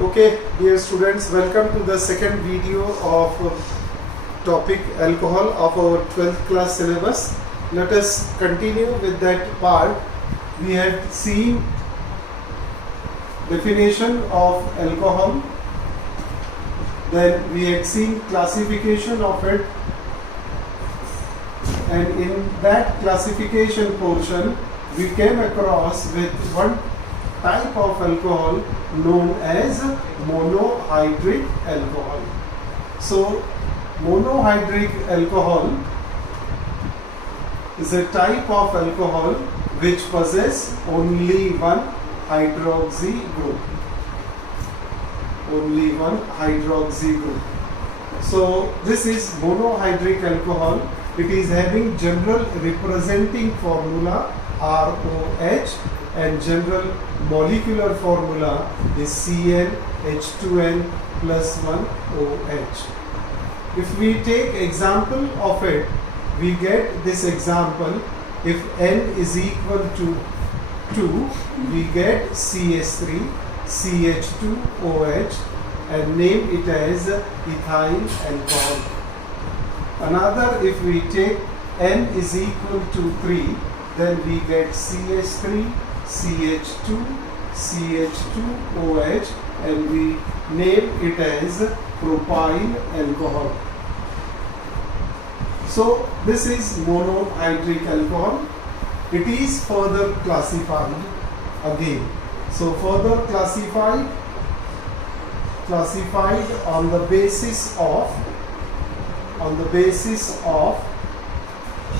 Okay, dear students, welcome to the second video of topic alcohol of our 12th class syllabus. Let us continue with that part. We had seen definition of alcohol, then we had seen classification of it, and in that classification portion we came across with one type of alcohol known as monohydric alcohol. So monohydric alcohol is a type of alcohol which possesses only one hydroxy group. Only one hydroxy group. So this is monohydric alcohol. It is having general representing formula ROH and general molecular formula is CnH2n plus 1 OH. If we take example of it, we get this example. If N is equal to 2, we get CH3, CH2OH and name it as ethyl alcohol. Another, if we take N is equal to 3, then we get CH3, CH2, CH2OH and we name it as propyl alcohol. So this is monohydric alcohol. It is further classified again. So further classified on the basis of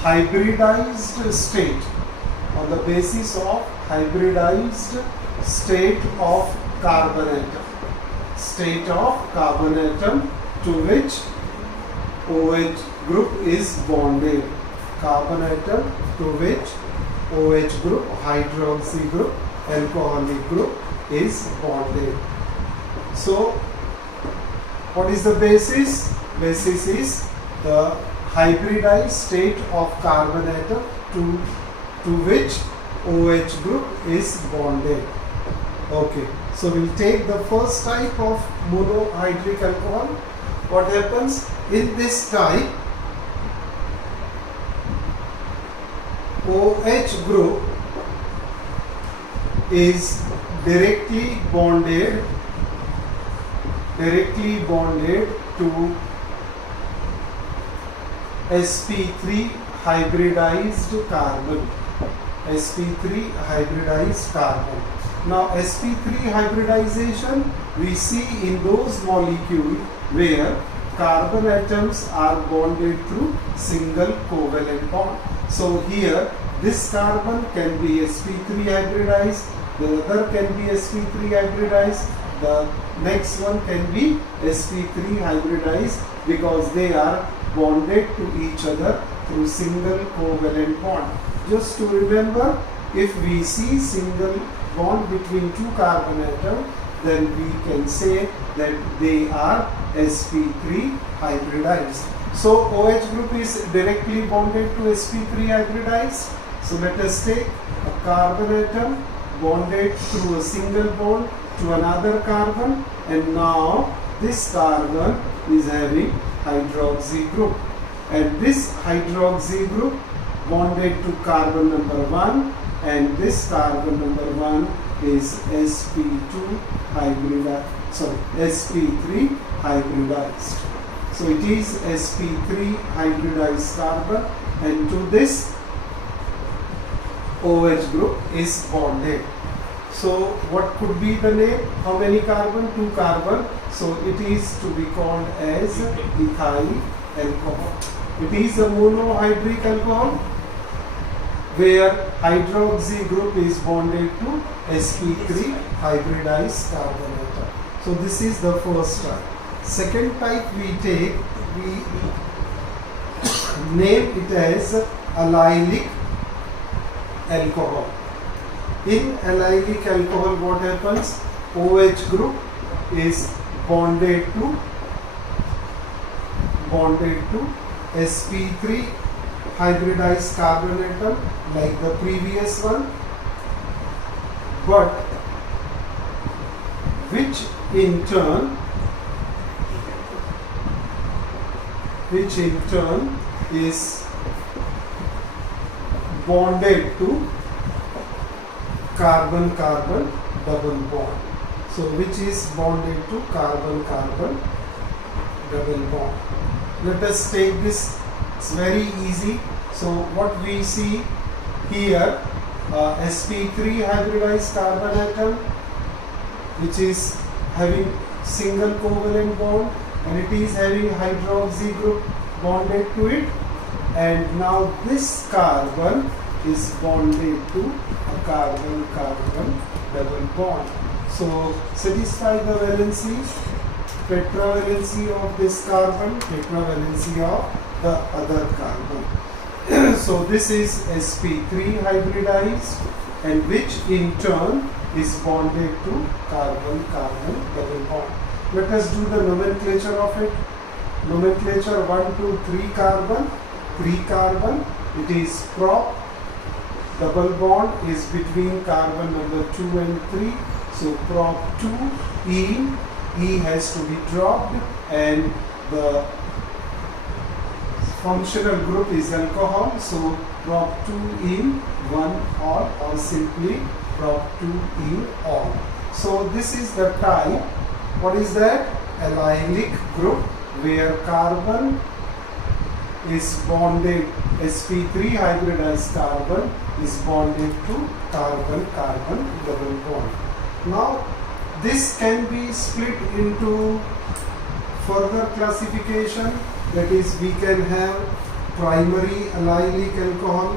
hybridized state. On the basis of hybridized state of carbon atom to which OH group is bonded. Carbon atom to which OH group, hydroxy group, alcoholic group is bonded. So what is the basis? Basis is the hybridized state of carbon atom to which OH group is bonded. Okay, so we'll take the first type of monohydric alcohol. What happens in this type? OH group is directly bonded to sp3 hybridized carbon. sp3 hybridized carbon. Now sp3 hybridization we see in those molecules where carbon atoms are bonded through single covalent bond. So here this carbon can be sp3 hybridized, the other can be sp3 hybridized, the next one can be sp3 hybridized because they are bonded to each other through single covalent bond. Just to remember, if we see single bond between two carbon atoms, then we can say that they are sp3 hybridized. So OH group is directly bonded to sp3 hybridized. So let us take a carbon atom bonded through a single bond to another carbon, and now this carbon is having hydroxy group, and this hydroxy group bonded to carbon number 1, and this carbon number 1 is sp2 sp3 hybridized. So it is sp3 hybridized carbon, and to this OH group is bonded. So what could be the name? How many carbon? 2 carbon. So it is to be called as ethyl alcohol. It is a monohydric alcohol where hydroxy group is bonded to sp3 hybridized carbon atom. So this is the first type. Second type we take, we name it as allylic alcohol. In allylic alcohol what happens? OH group is bonded to sp3 hybridized carbon atom like the previous one, but which in turn is bonded to carbon-carbon double bond. So which is bonded to carbon-carbon double bond. Let us take this, it's very easy. So what we see here, sp3 hybridized carbon atom, which is having single covalent bond, and it is having hydroxy group bonded to it, and now this carbon is bonded to a carbon-carbon double bond. So satisfy the valency, tetravalency of this carbon, tetravalency of the other carbon. So this is sp3 hybridized, and which in turn is bonded to carbon-carbon double bond. Let us do the nomenclature of it. Nomenclature 1, 2, 3 carbon, 3 carbon. It is prop. Double bond is between carbon number 2 and 3. So prop 2, E has to be dropped, and the functional group is alcohol. So prop 2 in 1 all, or simply prop 2 in all. So this is the type. What is that? Allylic group, where carbon is bonded, sp3 hybridized carbon is bonded to carbon-carbon double bond. Now this can be split into further classification, that is, we can have primary allylic alcohol,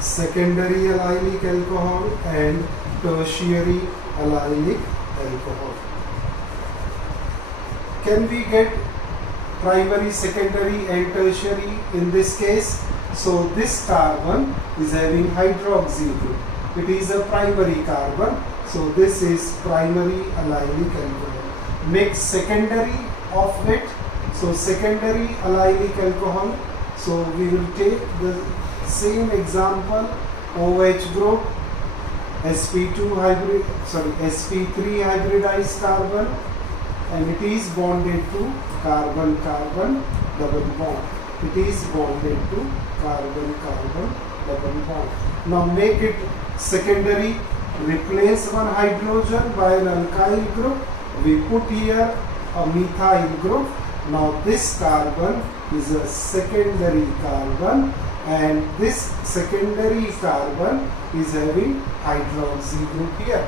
secondary allylic alcohol, and tertiary allylic alcohol. Can we get primary, secondary and tertiary in this case? So this carbon is having hydroxy group. It is a primary carbon. So this is primary allylic alcohol. Make secondary of it. So secondary allylic alcohol. So we will take the same example, OH group, sp3 hybridized carbon, and it is bonded to carbon-carbon double bond. It is bonded to carbon-carbon double bond. Now make it secondary. Replace one hydrogen by an alkyl group. We put here a methyl group. Now this carbon is a secondary carbon, and this secondary carbon is having hydroxy group here.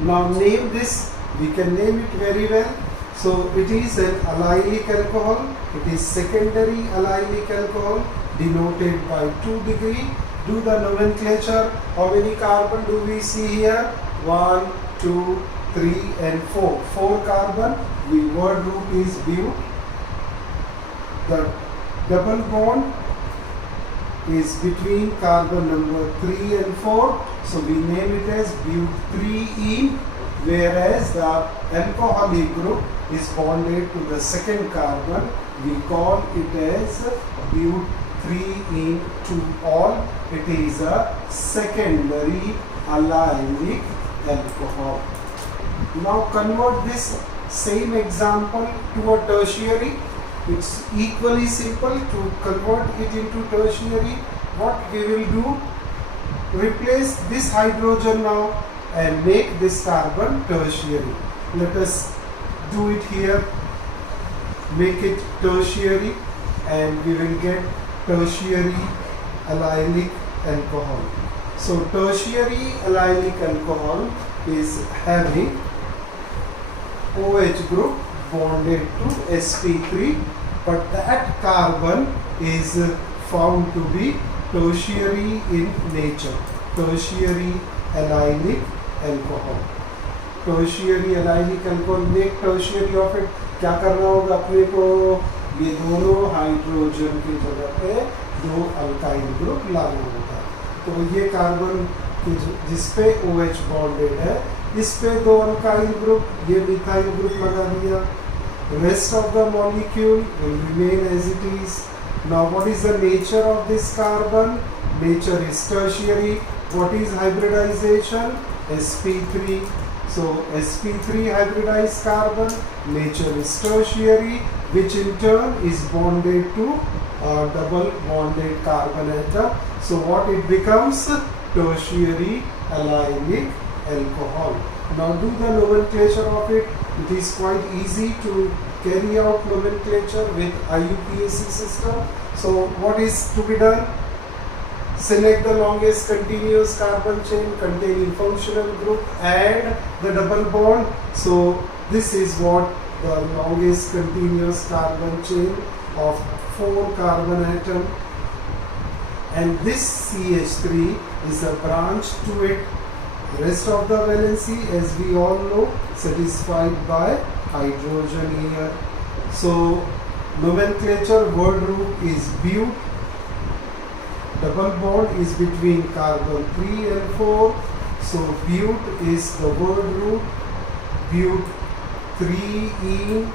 Now name this. We can name it very well. So it is an allylic alcohol. It is secondary allylic alcohol, denoted by 2 degree. Do the nomenclature. How many carbon do we see here? 1, 2, 3 and 4. 4 carbon. The word root is bute. The double bond is between carbon number 3 and 4. So we name it as but3ene, whereas the alcoholic group is bonded to the second carbon. We call it as but3ene 2-all. It is a secondary allylic alcohol. Now convert this same example to a tertiary. It's equally simple to convert it into tertiary. What we will do? Replace this hydrogen now and make this carbon tertiary. Let us do it here. Make it tertiary, and we will get tertiary allylic alcohol. So tertiary allylic alcohol is having OH group bonded to sp3, but that carbon is found to be tertiary in nature. Tertiary allylic alcohol. Tertiary allylic alcohol, make tertiary of it. क्या करना होगा अपने को? ये दोनों hydrogen की जगह पे 2 अल्काइल ग्रुप लाना होगा. तो ये कार्बन जिसपे OH बॉन्डेड है, इस पे 2 अल्काइल ग्रुप, ये मिथाइल ग्रुप लगा दिया. Rest of the molecule will remain as it is. Now what is the nature of this carbon? Nature is tertiary. What is hybridization? sp3. So sp3 hybridized carbon, nature is tertiary, which in turn is bonded to a double bonded carbon atom. So what it becomes? Tertiary allylic alcohol. Now do the nomenclature of it. It is quite easy to carry out nomenclature with IUPAC system. So what is to be done? Select the longest continuous carbon chain containing functional group, add the double bond. So this is what the longest continuous carbon chain of 4 carbon atom, and this CH3 is a branch to it. Rest of the valency, as we all know, satisfied by hydrogen here. So nomenclature word root is but. Double bond is between carbon 3 and 4. So but is the word root. But 3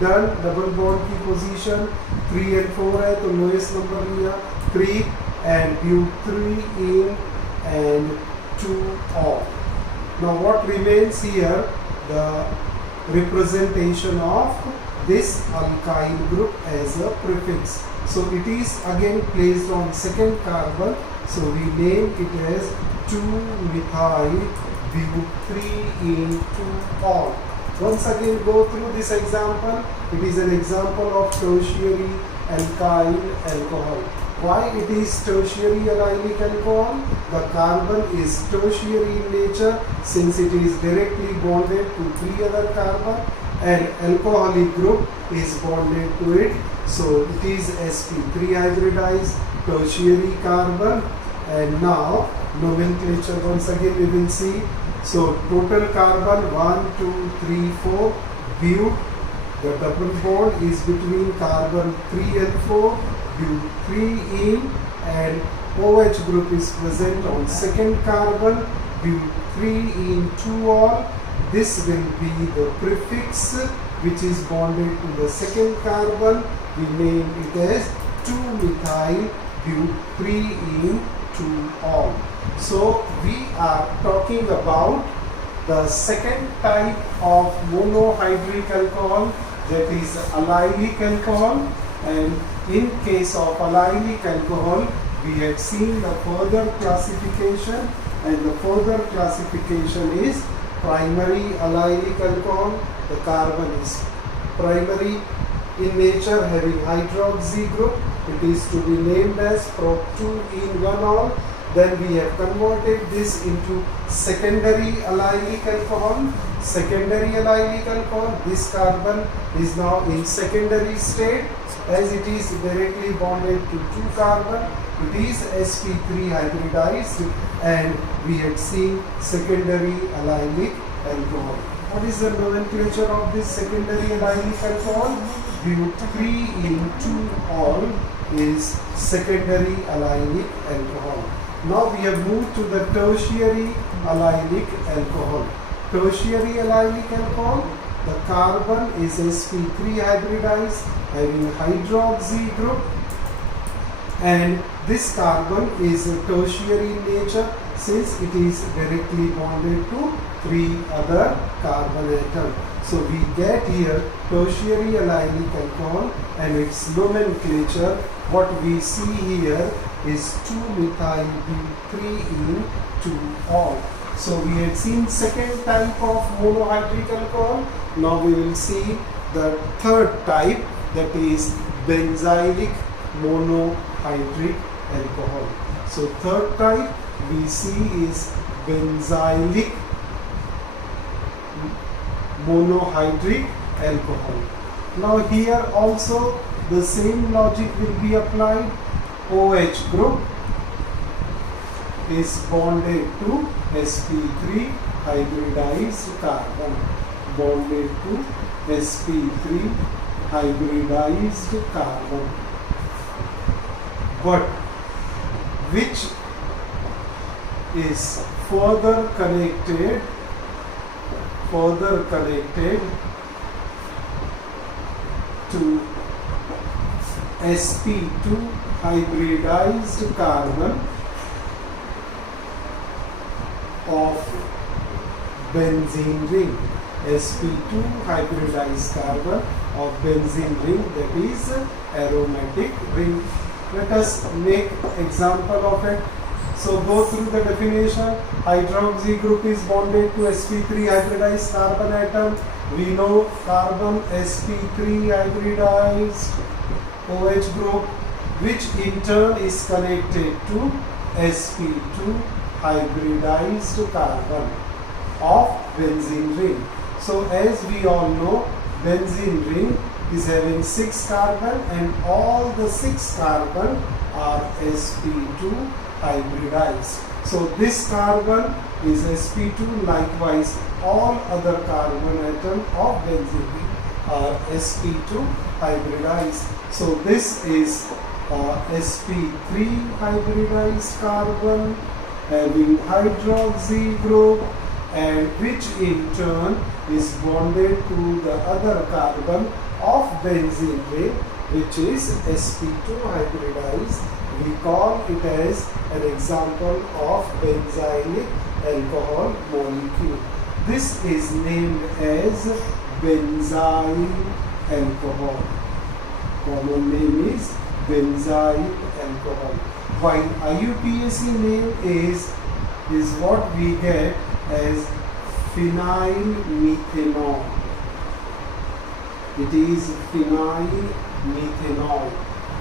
done. Double bond की position 3 and 4 है, तो lowest number लिया 3, and but 3 and 2 all. Now what remains here? The representation of this alkyl group as a prefix. So it is again placed on second carbon. So we name it as 2-methyl but3-2-all. Once again go through this example. It is an example of tertiary alkyl alcohol. Why it is tertiary allylic alcohol? The carbon is tertiary in nature since it is directly bonded to 3 other carbon, and alcoholic group is bonded to it. So it is sp3 hybridized tertiary carbon. And now nomenclature once again we will see. So total carbon 1, 2, 3, 4. But the double bond is between carbon 3 and 4. But 3 and OH group is present on second carbon. But 3-2-all. This will be the prefix which is bonded to the second carbon. We name it as 2-methyl but3-2-all. So we are talking about the second type of monohydric alcohol, that is allylic alcohol. And in case of allylic alcohol, we had seen the further classification, and the further classification is primary allylic alcohol. The carbon is primary in nature, having hydroxy group. It is to be named as prop2-1-all. Then we have converted this into secondary allylic alcohol. Secondary allylic alcohol, this carbon is now in secondary state as it is directly bonded to 2 carbon. It is sp3 hybridized, and we had seen secondary allylic alcohol. What is the nomenclature of this secondary allylic alcohol? but3-2-all is secondary allylic alcohol. Now we have moved to the tertiary allylic alcohol. Tertiary allylic alcohol, the carbon is sp3 hybridized, having hydroxy group, and this carbon is tertiary in nature since it is directly bonded to 3 other carbon atoms. So we get here tertiary allylic alcohol, and its nomenclature, what we see here is 2-methyl but3-2-all. So we had seen second type of monohydric alcohol. Now we will see the third type, that is benzylic monohydric alcohol. So third type we see is benzylic monohydric alcohol. Now here also the same logic will be applied. OH group is bonded to sp3 hybridized carbon, bonded to sp3 hybridized carbon, but which is further connected to sp2 hybridized carbon of benzene ring. sp2 hybridized carbon of benzene ring, that is aromatic ring. Let us make example of it. So go through the definition. Hydroxy group is bonded to sp3 hybridized carbon atom. We know carbon sp3 hybridized OH group, which in turn is connected to sp2 hybridized carbon of benzene ring. So as we all know, benzene ring is having 6 carbon and all the 6 carbon are sp2 hybridized. So this carbon is sp2, likewise all other carbon atom of benzene ring are sp2 hybridized. So this is sp3 hybridized carbon having hydroxy group, and which in turn is bonded to the other carbon of benzene ring, which is sp2 hybridized. We call it as an example of benzylic alcohol molecule. This is named as benzyl alcohol. Common name is benzyl alcohol. While IUPAC name is what we get as phenyl methanol. It is phenyl methanol.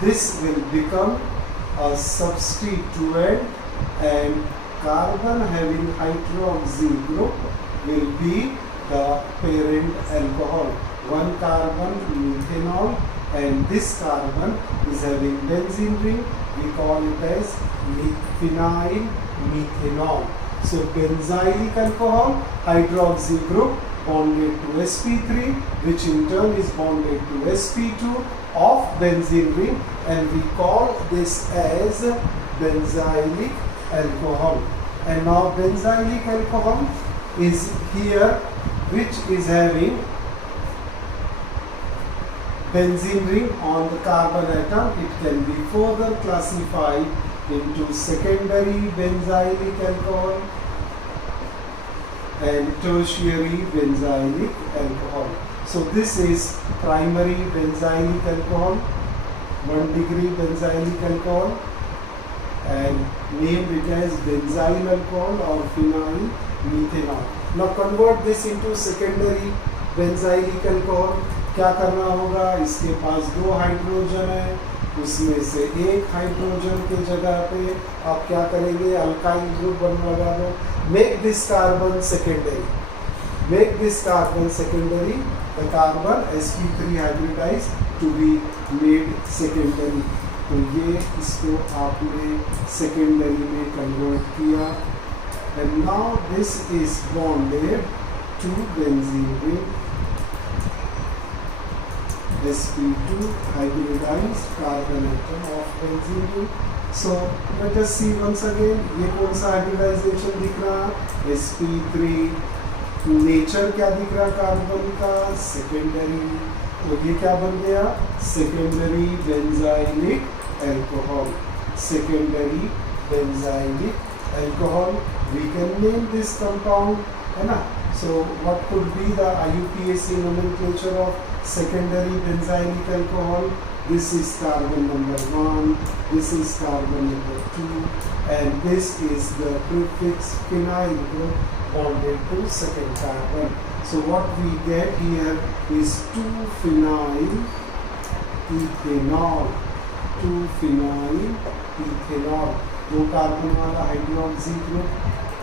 This will become a substituent, and carbon having hydroxy group will be the parent alcohol. One carbon methanol, and this carbon is having benzene ring. We call it as phenyl methanol. So benzylic alcohol, hydroxy group bonded to sp3, which in turn is bonded to sp2 of benzene ring, and we call this as benzylic alcohol. And now benzylic alcohol is here, which is having benzene ring on the carbon atom. It can be further classified into secondary benzylic alcohol and tertiary benzylic alcohol. So this is primary benzylic alcohol, 1 degree benzylic alcohol, and named it as benzyl alcohol or phenyl methanol. Now convert this into secondary benzylic alcohol. क्या करना होगा? इसके पास 2 hydrogen है, उसमें से एक hydrogen के जगह पे आप क्या करेंगे? अल्काइल ग्रुप लगा दो. Make this carbon secondary. Make this carbon secondary. The carbon sp3 hybridized to be made secondary. तो ये इसको आपने secondary में convert किया. And now this is bonded to benzene ring. sp2 hybridized carbon atom of benzene ring. So let us see once again. ये कौन सा hybridization दिख रहा? sp3. नेचर क्या दिख रहा कार्बन का? सेकेंडरी. तो ये क्या बन गया? Secondary benzylic alcohol. Secondary benzylic alcohol. We can name this compound, है ना? So what could be the IUPAC nomenclature of secondary benzylic alcohol? This is carbon number 1, this is carbon number 2, and this is the prefix phenyl group bonded to second carbon. So what we get here is 2-phenyl ethanol. 2-phenyl ethanol. 2 carbon वाला hydroxy group,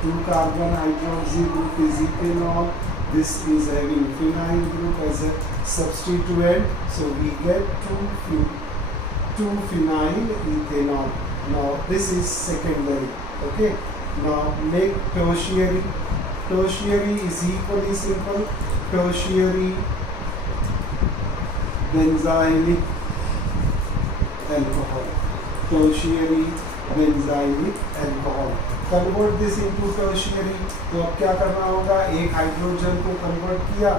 2 carbon hydroxy group is ethanol. This is having phenyl group as a substituent, so we get 2-phenyl ethanol. Now this is secondary. Okay. Now make tertiary. Tertiary is equally simple. Tertiary benzylic alcohol. Tertiary benzylic alcohol. Convert this into tertiary. तो अब क्या करना होगा? एक hydrogen को convert किया,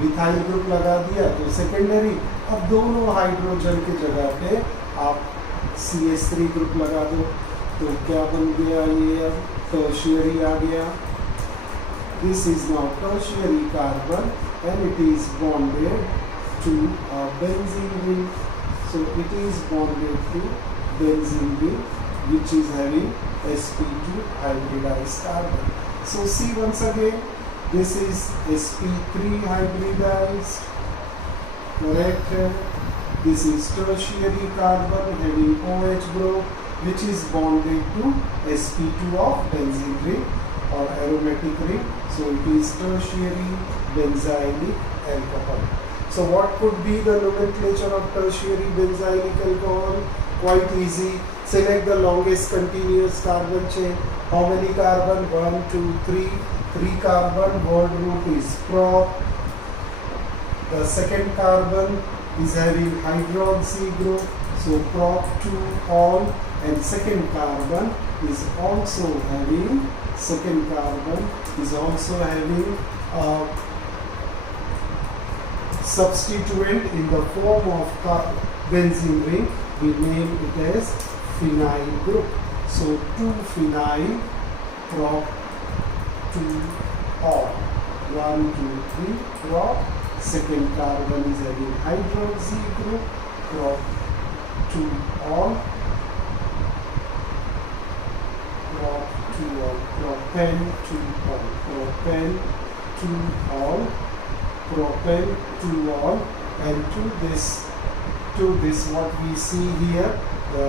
methyl group लगा दिया, तो सेकेंडरी. अब दोनों हाइड्रोजन के जगह पे आप CH3 ग्रुप लगा दो, तो क्या बन गया? ये अब टर्शियरी आ गया. This is now tertiary carbon and it is bonded to a benzene ring. So it is bonded to benzene ring which is having sp2 hybridized carbon. So see once again, this is sp3 hybridized, correct? This is tertiary carbon having OH group which is bonded to sp2 of benzene ring or aromatic ring. So it is tertiary benzylic alcohol. So what could be the nomenclature of tertiary benzylic alcohol? Quite easy. Select the longest continuous carbon chain. How many carbon? 1, 2, 3. 3 carbon. Word root is prop. The second carbon is having hydroxy group. So prop 2 all. And second carbon is also having substituent in the form of benzene ring. We name it as phenyl group. So 2-phenyl prop 2 all. 1, 2, 3 prop. Second carbon is having hydroxy group. Prop 2 all. Prop 2 all. Propane 2 all. Propane 2 all. Propane 2 all. And to this what we see here, the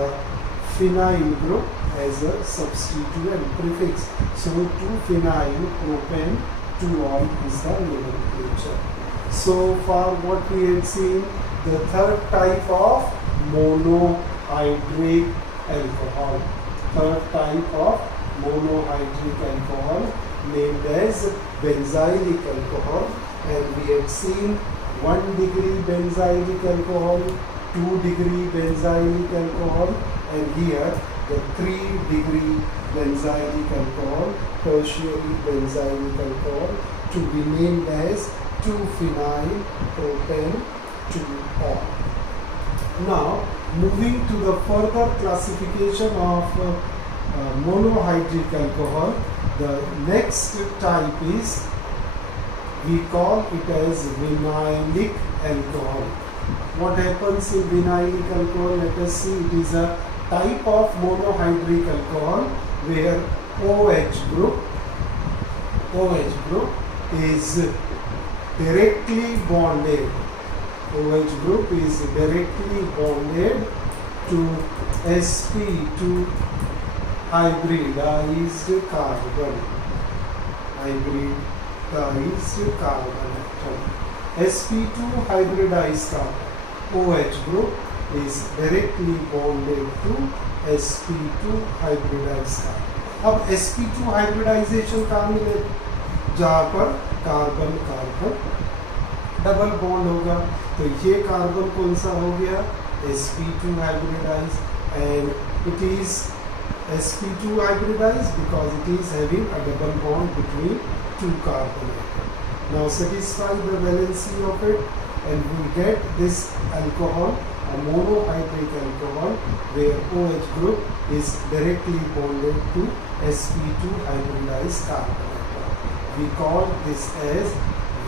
phenyl group as a substituent prefix. So 2-phenyl propane 2 all is the nomenclature. So far what we have seen, the third type of monohydric alcohol. Third type of monohydric alcohol named as benzylic alcohol, and we have seen 1 degree benzylic alcohol, 2 degree benzylic alcohol, and here the 3 degree benzylic alcohol, tertiary benzylic alcohol, to be named as 2-phenyl propane 2 all. Now moving to the further classification of monohydric alcohol, the next type is, we call it as vinylic alcohol. What happens in vinylic alcohol? Let us see. It is a type of monohydric alcohol where OH group is directly bonded. OH group is directly bonded to sp2 hybridized carbon. Hybridized carbon atom. sp2 hybridized carbon. OH group is directly bonded to sp2 hybridized carbon. अब sp2 hybridisation कहाँ मिले? जहाँ पर carbon carbon double bond होगा, तो ये carbon कौन सा हो गया? sp2 hybridize, and it is sp2 hybridized because it is having a double bond between 2 carbon atoms. Now satisfy the valency of it and we get this alcohol, a monohydric alcohol where OH group is directly bonded to sp2 hybridized carbon atom. We call this as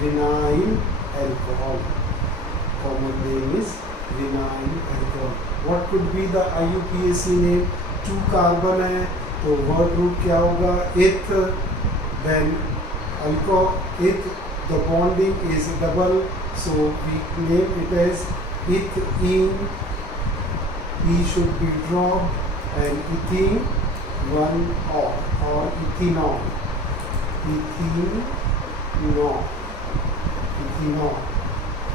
vinyl alcohol. Common name is vinyl alcohol. What could be the IUPAC name? 2 carbon है तो word root क्या होगा? Eth. Then alcohol eth, the bonding is double, so we name it as ethene. E should be dropped and ethene 1 or ethanol.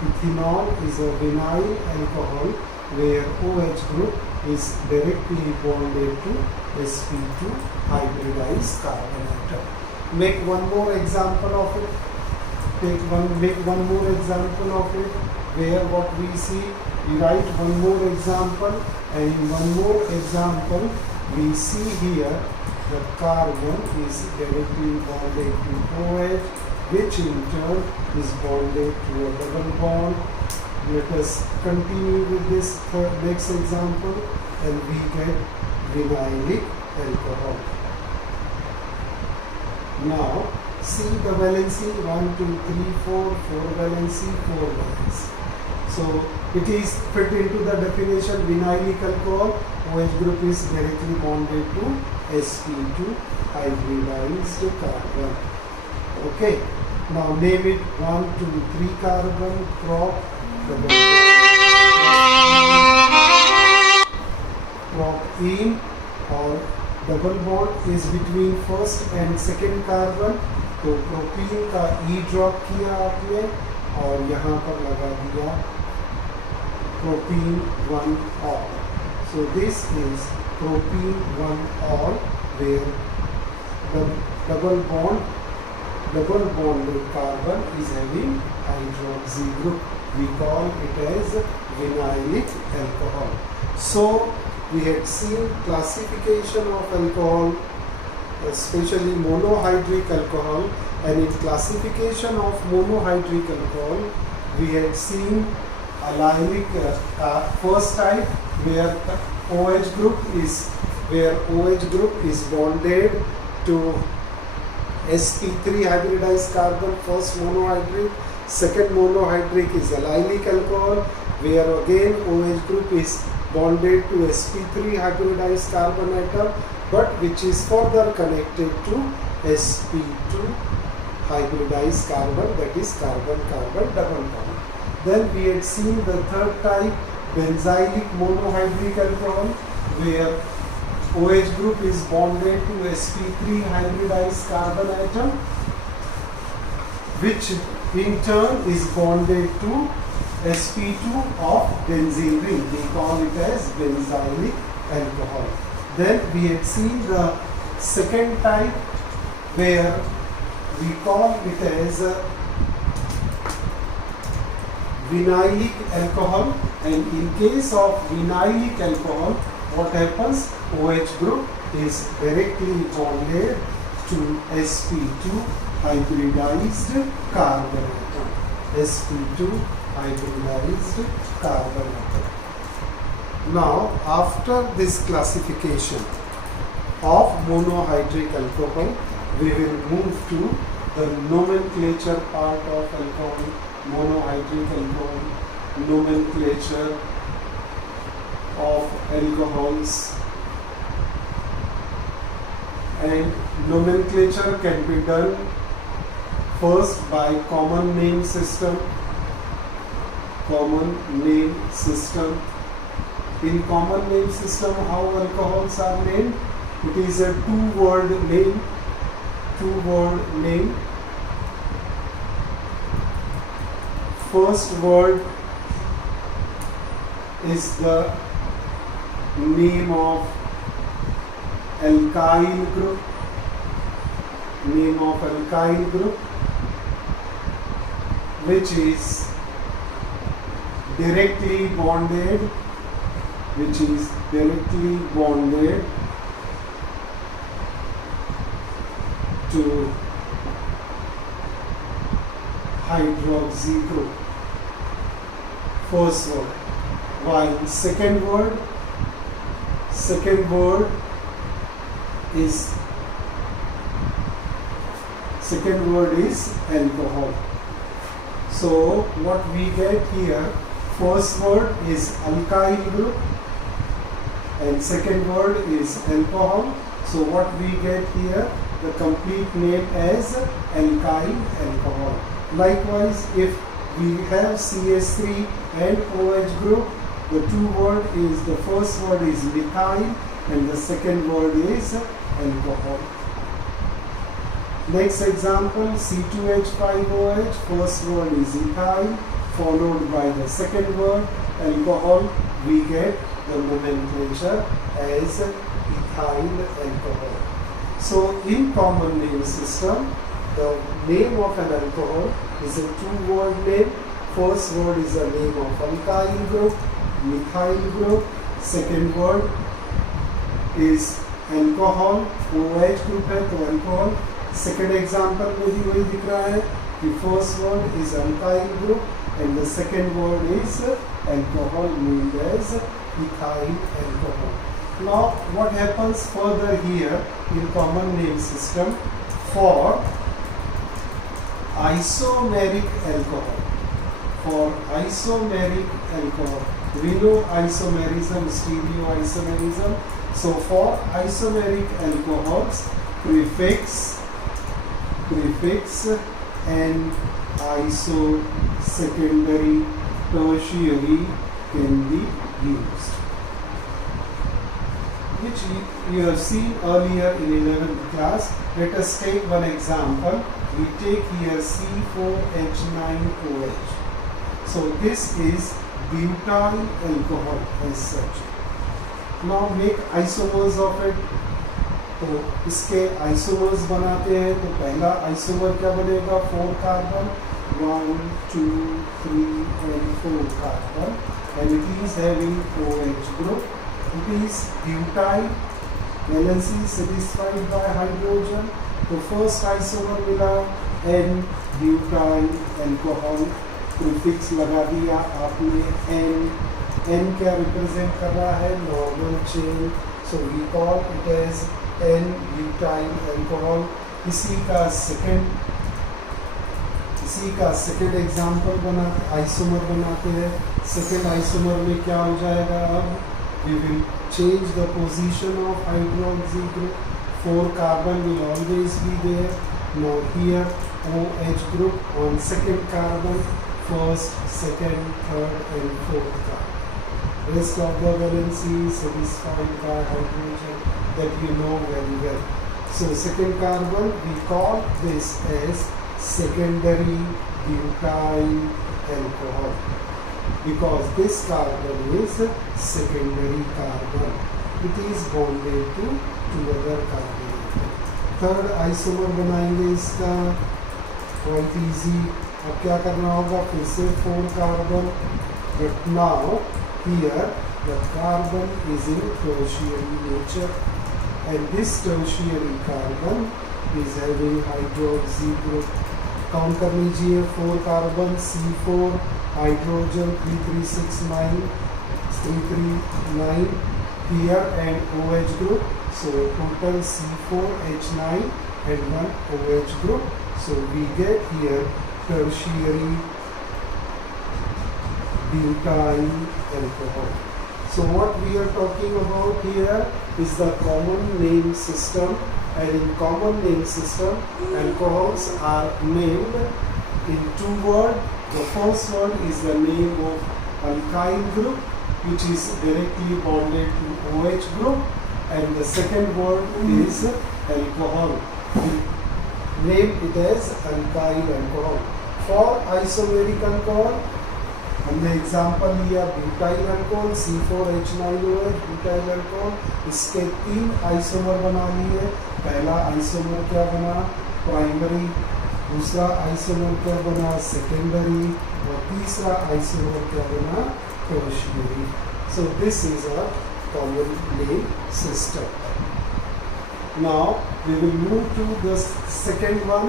Ethanol is a vinyl alcohol where OH group is directly bonded to sp2 hybridized carbon atom. Make one more example of it. Make one more example of it where what we see, we write one more example, and in one more example we see here the carbon is directly bonded to OH, which in turn is bonded to a double bond. Let us continue with this next example and we get vinylic alcohol. Now see the valency 1, 2, 3, 4, 4 valency, 4 valency. So it is fit into the definition vinylic alcohol. OH group is directly bonded to sp2 hybridized carbon. Okay. Now name it 1, 2, 3 carbon, prop, double prop in or double bond is between first and second carbon. तो propene का E drop किया आपने और यहाँ पर लगा दिया propene 1 all. So this is propene 1 all where the double bonded carbon is having hydroxy group. We call it as vinylic alcohol. So we had seen classification of alcohol, especially monohydric alcohol, and in classification of monohydric alcohol we had seen allylic first type where OH group is bonded to sp3 hybridized carbon, first monohydric. Second monohydric is allylic alcohol where again OH group is bonded to sp3 hybridized carbon atom but which is further connected to sp2 hybridized carbon, that is carbon-carbon double bond. Then we had seen the third type, benzylic monohydric alcohol, where OH group is bonded to sp3 hybridized carbon atom, which in turn is bonded to sp2 of benzene ring. We call it as benzylic alcohol. Then we had seen the second type where we call it as vinylic alcohol, and in case of vinylic alcohol what happens, OH group is directly bonded to sp2 hybridized carbon atom, sp2 hybridized carbon atom. Now after this classification of monohydric alcohol we will move to the nomenclature part of alcohol, monohydric alcohol, nomenclature of alcohols, and nomenclature can be done first by common name system. In common name system, how alcohols are named? It is a two-word name. First word is the name of alkyl group, which is directly bonded to hydroxy group. First word. While second word is alcohol. So what we get here, first word is alkyl group and second word is alcohol. So what we get here, the complete name as alkyl alcohol. Likewise, if we have CH3 and OH group, the first word is methyl and the second word is alcohol. Next example, C2H5OH, first word is ethyl followed by the second word alcohol. We get the nomenclature as ethyl alcohol. So in common name system, the name of an alcohol is a two-word name. First word is a name of alkyl group, methyl group. Second word is alcohol, OH group है तो alcohol. Second example में भी वही दिख रहा है कि first word is alkyl group and the second word is alcohol, named as ethyl alcohol. Now what happens further here in common name system? For isomeric alcohol. For isomeric alcohol, we know isomerism, stereoisomerism. So for isomeric alcohols, prefix and iso, secondary, tertiary can be used, which you have seen earlier in 11th class. Let us take one example. We take here C4H9OH. So this is butyl alcohol as such. Now make isomers of it. तो इसके isomers बनाते हैं. तो पहला isomer क्या बनेगा? 4 carbon, 1, 2, 3 and 4 carbon, and it is having OH group. It is butyl, valency satisfied by hydrogen. तो first isomer मिला N-butyl alcohol, प्रीफिक्स लगा दिया आपने N क्या रिप्रेजेंट कर रहा है? Normal chain. So we call it as N-butyl alcohol. इसी का सेकेंड एग्जाम्पल आइसोमर बनाते हैं. सेकेंड आइसोमर में क्या हो जाएगा? अब we will change the position of hydroxy group. 4 carbon will always be there. Now here OH group on second carbon, first, second, third and fourth carbon. Rest of the valency satisfied by hydrogen, that you know very well. So second carbon, we call this as secondary butyl alcohol, because this carbon is secondary carbon. It is bonded to two other carbon. Third isomer बनाएंगे इसका. quite easy. अब क्या करना होगा? फिर से 4 carbon, but now here the carbon is in tertiary nature, and this tertiary carbon is having hydroxy group. Count कर लीजिए. 4 carbon, C4, hydrogen 339 here and OH group. So total C4H9 and 1 OH group. So we get here tertiary butyl alcohol. So what we are talking about here is the common name system, and in common name system alcohols are named in 2 words. The first one is the name of alkyl group, which is directly bonded to OH group, and the second word is alcohol. We name it as alkyl alcohol. For isomeric alcohol, हमने example लिया butyl alcohol, C4H9OH butyl alcohol. इसके 3 isomer बना लिए. पहला isomer क्या बना? Primary. दूसरा isomer क्या बना? सेकेंडरी. और तीसरा आइसोमर क्या बना? Tertiary. So this is a common name system. Now we will move to the second one.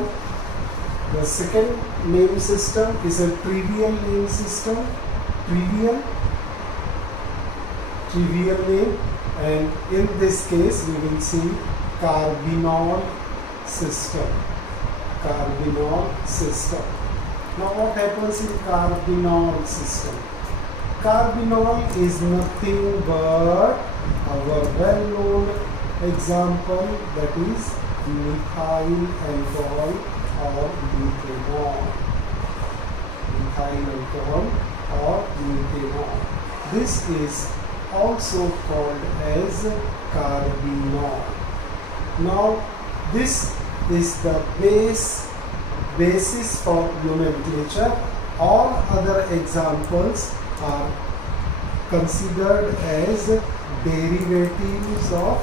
The second name system is a trivial name system. Trivial name, and in this case we will see carbinol system. Now what happens in carbinol system? Carbinol is nothing but our well-known example, that is methyl alcohol or methanol. Methyl alcohol or methanol. This is also called as carbinol. Now this is the basis for nomenclature. All other examples are considered as derivatives of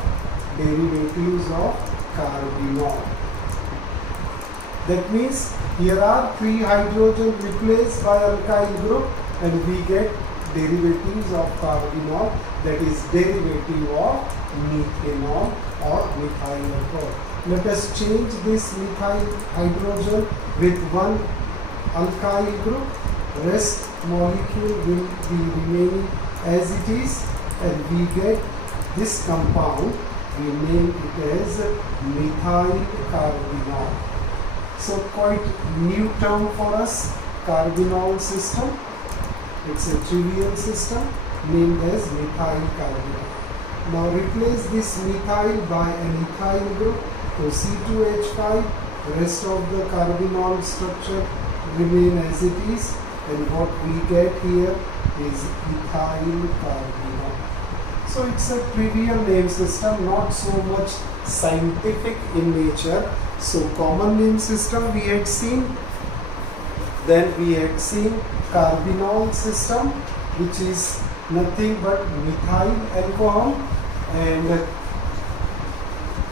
carbinol. That means here are 3 hydrogen replaced by alkyl group, and we get derivatives of carbinol, that is derivative of methanol or methyl alcohol. Let us change this methyl hydrogen with 1 alkyl group. Rest molecule will be remaining as it is, and we get this compound. We name it as methyl carbinol. So quite new term for us, carbinol system. It's a trivial system named as methyl carbinol. Now replace this methyl by an ethyl group. So C2H5, rest of the carbinol structure remain as it is, and what we get here is ethyl carbinol. So it's a trivial name system, not so much scientific in nature. So common name system we had seen. Then we had seen carbinol system, which is nothing but methyl alcohol, and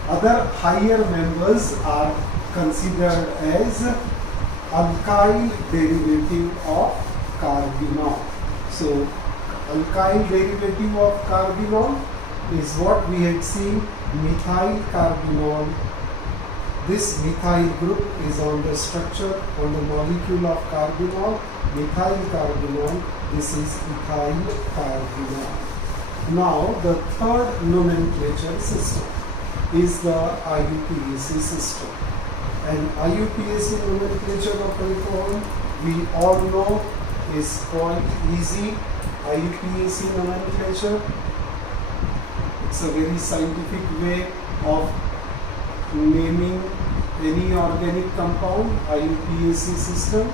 other higher members are considered as alkyl derivative of carbinol. So alkyl derivative of carbinol is what we had seen, methyl carbinol. This methyl group is on the structure, on the molecule of carbinol, methyl carbinol. This is ethyl carbinol. Now the third nomenclature system is the IUPAC system. And IUPAC nomenclature of alcohol we all know is quite easy. IUPAC nomenclature, it's a very scientific way of naming any organic compound. IUPAC system.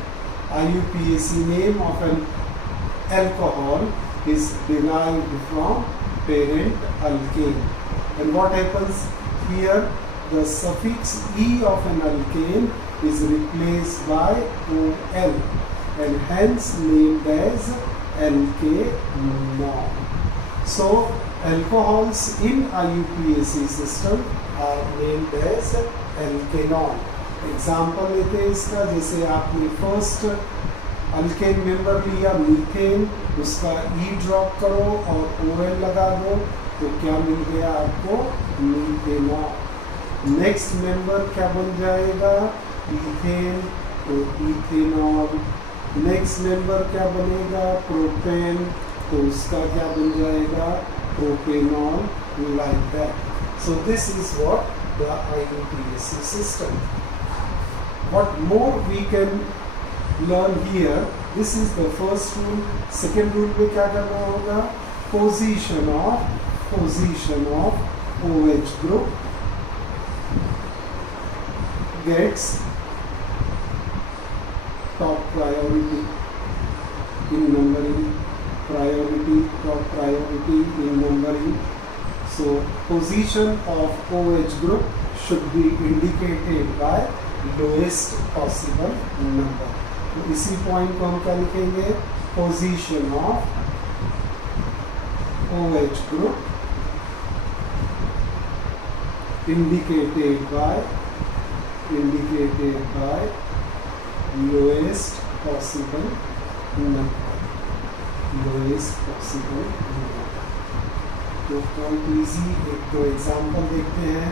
IUPAC name of an alcohol is derived from parent alkane. And what happens here? The suffix E of an alkane is replaced by OL and hence named as alkanol. So alcohols in IUPAC system are named as alkanol. Example लेते हैं इसका, जैसे आपने first alkane member लिया methane, उसका ई drop करो और OL लगा दो तो क्या मिल गया आपको? मीथेनॉल। नेक्स्ट मेंबर क्या बन जाएगा? इथेन, तो इथेनॉल। नेक्स्ट मेंबर क्या बनेगा? प्रोपेन, तो उसका क्या बन जाएगा? Propanol, like that. So this is what the IUPAC system. What more we can learn here? This is the first rule. Second rule में क्या करना होगा? Position of OH group gets top priority in numbering. Top priority in numbering. So position of OH group should be indicated by lowest possible number. तो इसी point को हम क्या लिखेंगे? Position of OH group indicated by lowest possible number. तो quite easy. एक दो example देखते हैं.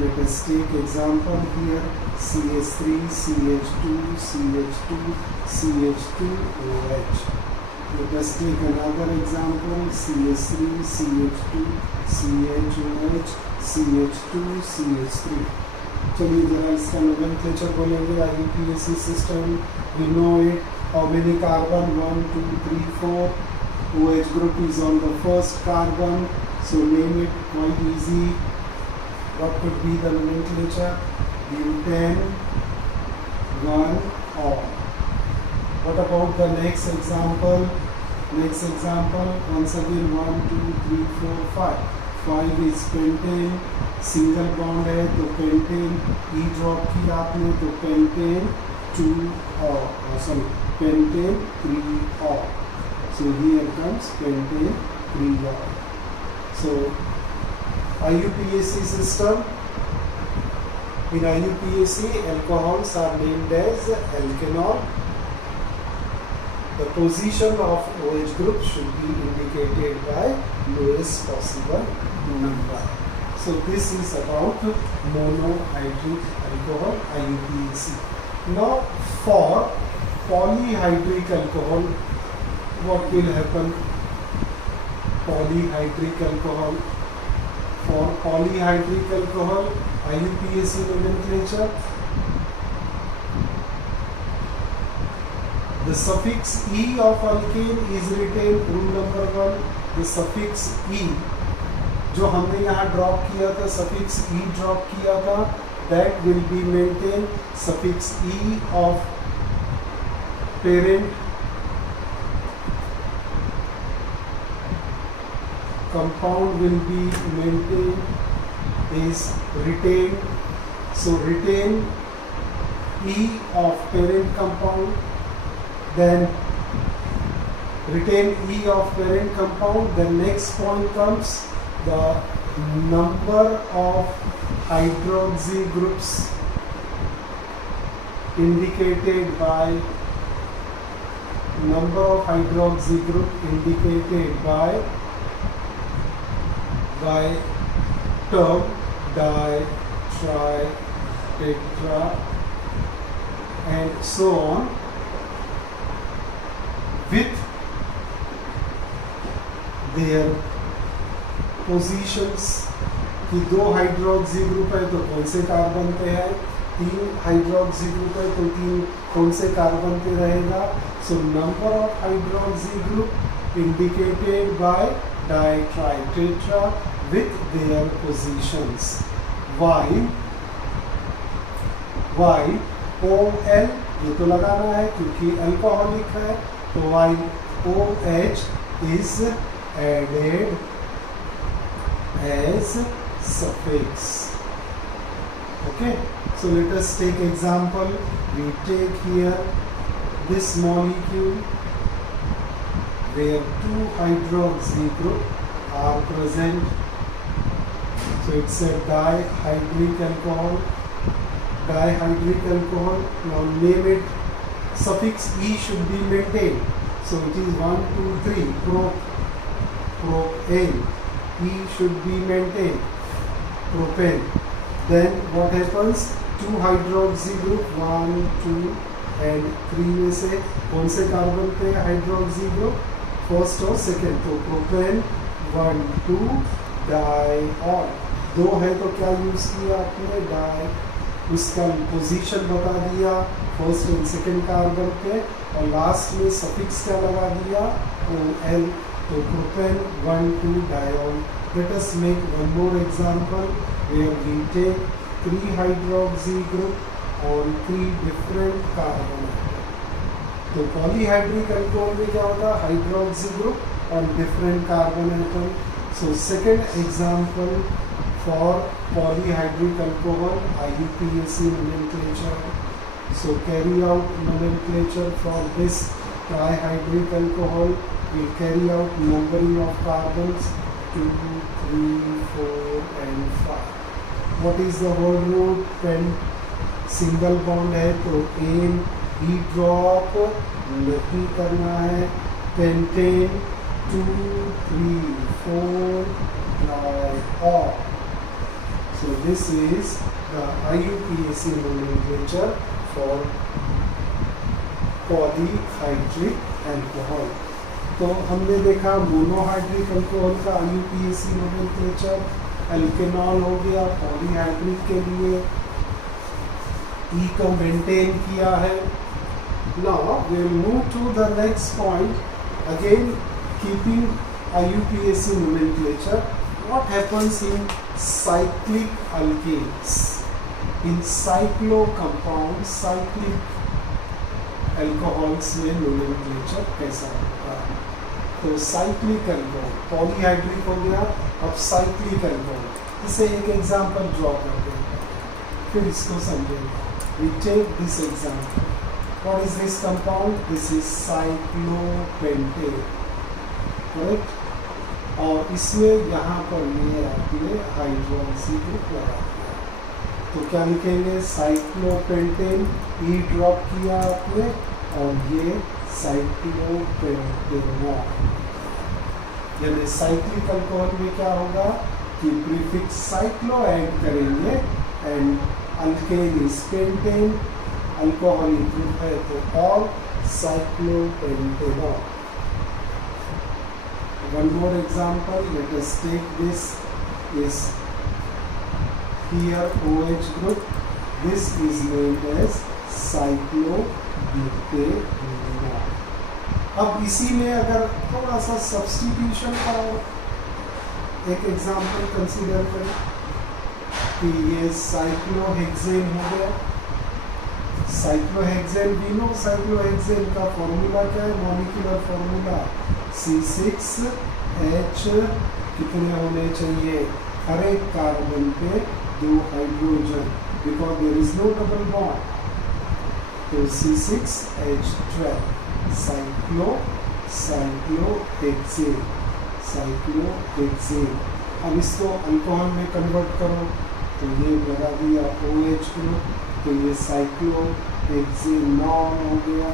Let us take example here. CH3, CH2, CH2, CH2, OH. Let us take another example. CH3, CH2, CHOH, CH2, CH3. चलिए जरा इसका nomenclature बोलेंगे. IUPAC system, we know it. How many carbon? 1, 2, 3, 4. OH group is on the first carbon, so name it quite easy. What could be the nomenclature? Butane, 1, or. What about the next example? Once again 1, 2, 3, 4, 5. 5 is pentane, single bond है तो pentane, ई drop की आपने तो pentane 2 और pentane 3 और. So here comes pentane 3 or. So IUPAC system. In IUPAC, alcohols are named as alkanol. The position of OH group should be indicated by lowest possible number. So this is about monohydric alcohol, IUPAC. Now for polyhydric alcohol, what will happen? Polyhydric alcohol. For polyhydric alcohol, IUPAC nomenclature. The suffix e of alkane is retained. Rule number 1, the suffix e जो हमने यहाँ drop किया था, suffix e drop किया था, that will be maintained. Suffix e of parent compound will be maintained, is retained. So retain e of parent compound, then retain e of parent compound. The next point comes the number of hydroxy groups indicated by term di, tri, tetra and so on with their positions. कि 2 hydroxy group है तो कौन से carbon पे है, 3 hydroxy group है तो 3 कौन से कार्बन पे रहेगा. So number of hydroxy group indicated by di, tri, tetra with their positions. While OL ये तो लगाना है क्योंकि अल्कोहलिक है, तो while OH is added as suffix. Okay, so let us take example. We take here this molecule where 2 hydroxy group are present. So it's a dihydric alcohol. Now name it. Suffix e should be maintained. So it is 1, 2, 3. Propane. E should be maintained. Propane. Then what happens? 2 hydroxy group 1, 2 and 3 में से कौन से carbon पे hydroxy group, first और second. तो propane 1, 2 diol. 2 है तो क्या यूज किया आपने, डाई. उसका पोजीशन बता दिया फर्स्ट एंड सेकेंड कार्बन पे और लास्ट में सफिक्स क्या लगा दिया, OL. तो propane 1, 2 diol. Let us make one more example where we take 3 hydroxy group on 3 different carbon atoms. तो polyhydric alcohol में क्या होगा, hydroxy group on different carbon atom. So second example for polyhydric alcohol, IUPAC nomenclature. So carry out nomenclature for this trihydric alcohol. We carry out numbering of carbons 2, 3, 4 and 5. What is the word root? Pen single bond है तो N E drop नहीं करना है. Pentane 2, 3, 4 ट्राइऑल. So this is the IUPAC nomenclature for polyhydric alcohol. तो हमने देखा monohydric alcohol का IUPAC nomenclature, एल्केनॉल हो गया. पॉलीहाइड्रिक के लिए E को मेंटेन किया है. Now we will move to the next point. Again keeping IUPAC nomenclature, what happens in cyclic alkanes, in cyclo compounds, cyclic alcohols में nomenclature कैसा होता है. तो cyclic alcohol, पॉलीहाइड्रिक हो गया, अब cyclic alcohol. इसे एक एग्जाम्पल ड्रॉ करते हैं, फिर इसको समझेंगे. We take this example. What is this compound? This is cyclopentane, correct? और इसमें यहाँ पर ये आपने हाइड्रोक्सी ग्रुप लगा दिया. तो क्या लिखेंगे, साइक्लोपेंटेन. ई ड्रॉप किया आपने और ये साइक्लोपेंटेनॉल. यानी साइक्लिक अल्कोहल में क्या होगा कि प्रीफिक्स साइक्लो ऐड करेंगे and alkane is pentane. Alcoholic group है तो all साइक्लोपेंटेनॉल. One more example, let us take this is here OH group. This is named as साइक्लोब्यूटेनॉल। अब इसी में अगर थोड़ा सा सब्स्टिट्यूशन का एक एग्जांपल कंसीडर करें कि ये साइक्लोहेक्सेन हो गया। साइक्लोहेक्सेन वी नो साइक्लोहेक्सेन का फॉर्मूला क्या है, मॉलिक्यूलर फॉर्मूला C6H कितने होने चाहिए, हर एक कार्बन पे 2 hydrogen, because there is no double bond, तो C6H12 साइक्लोहेक्सेन। अब इसको अल्कोहल में कन्वर्ट करो तो ये लगा दिया OH ग्रुप, तो ये साइक्लोहेक्सेनॉल हो गया।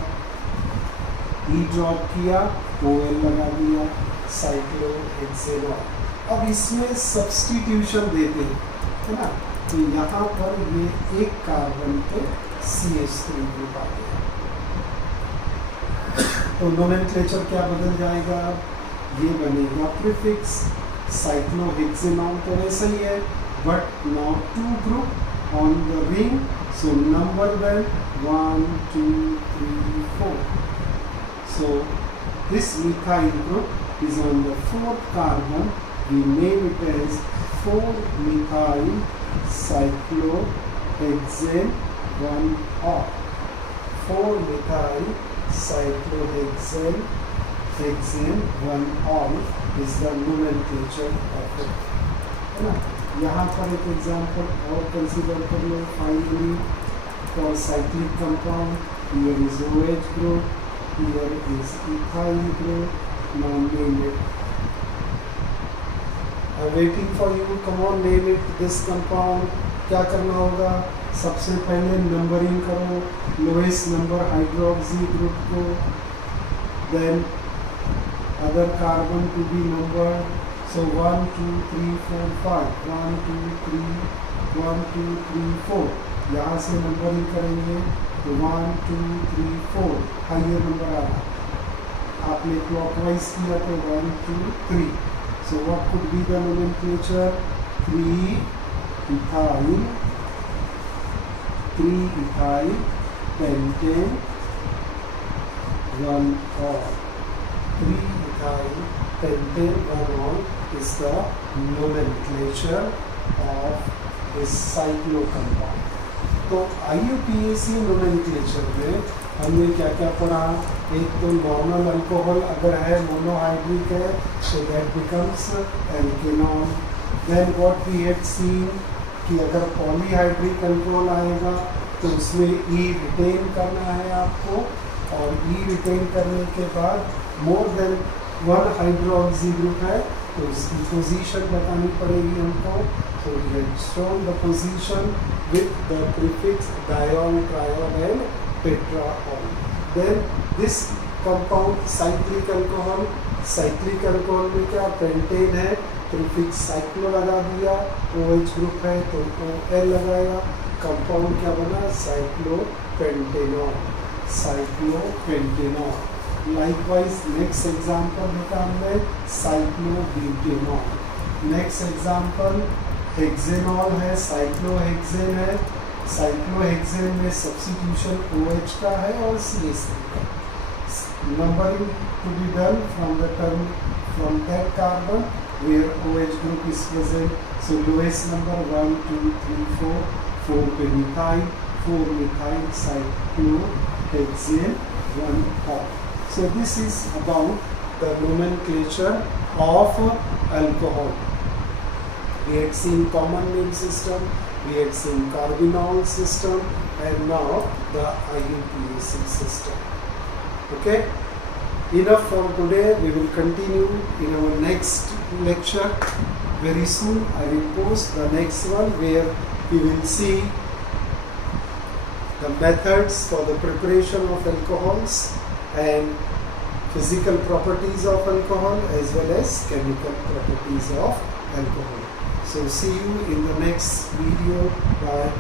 E ड्रॉप किया, OL लगा दिया, साइक्लोहेक्सेनॉल। अब इसमें सब्स्टिट्यूशन देते हैं, है ना, तो यहाँ पर ये एक कार्बन पे CH3 ग्रुप आ गया, तो नोमेनक्लेचर क्या बदल जाएगा, ये बनेगा प्रीफिक्स। साइक्लोहेक्सेनॉल तो वैसा ही है, but now 2 group on the ring, so number them 1 2 3 4. So this methyl group is on the 4th carbon. We name it as 4-methyl cyclohexane 1-or. 4-methyl cyclohexane 1-or is the nomenclature of it. है ना, यहाँ पर एक example और consider कर लो। Finally for cyclic compound, here is OH group, here is ethyl group, now name it. I am waiting for you, come on name it this compound. क्या करना होगा, सबसे पहले नंबरिंग करो, लोएस्ट नंबर हाइड्रोक्सी ग्रुप को, then other carbon to be numbered. So 1 2 3 4 5, 1 2 3 1 2 3 4, यहाँ से numbering करेंगे तो 1 2 3 4 हाइयर नंबर आ रहा। आपने क्लॉकवाइज किया तो 1 2 3। So what could be the nomenclature? 3-ethyl pentane 1-or. 3-ethyl pentane 1-or is the nomenclature of this cyclo compound. तो IUPAC nomenclature में हमने क्या क्या पढ़ा, एक तो नॉर्मल अल्कोहल अगर है, मोनोहाइड्रिक है, so that becomes alkanol. Then what we had seen कि अगर पॉलीहाइड्रिक अल्कोहल आएगा तो उसमें E रिटेन करना है आपको, और E रिटेन करने के बाद मोर देन 1 हाइड्रोक्सी ग्रुप है तो इसकी पोजीशन बतानी पड़ेगी हमको। तो we had shown the position with the prefix diol, triol and tetraol. Then this compound cyclic alcohol में क्या पेंटेन है, प्रीफिक्स साइक्लो लगा दिया, OH ग्रुप है तो OL लगाया, कंपाउंड क्या बना, साइक्लोपेंटेनॉल। लाइकवाइज नेक्स्ट एग्जांपल देखा हमने साइक्लोब्यूटेनॉल। नेक्स्ट एग्जांपल हेक्सेनॉल है, साइक्लोहेक्सेन है। साइक्लोहेक्सेन में सब्स्टिट्यूशन OH का है और CH3 का। Numbering to be done from that carbon where OH group is present. So lowest number 1 2 3 4, 4 पे methyl, 4-methyl cyclohexane 1-or. So this is about the nomenclature of alcohol. We had seen common name system, we had seen carbinol system, and now the IUPAC system. Okay, enough for today. We will continue in our next lecture. Very soon I will post the next one where we will see the methods for the preparation of alcohols and physical properties of alcohol as well as chemical properties of alcohol. So see you in the next video. Bye.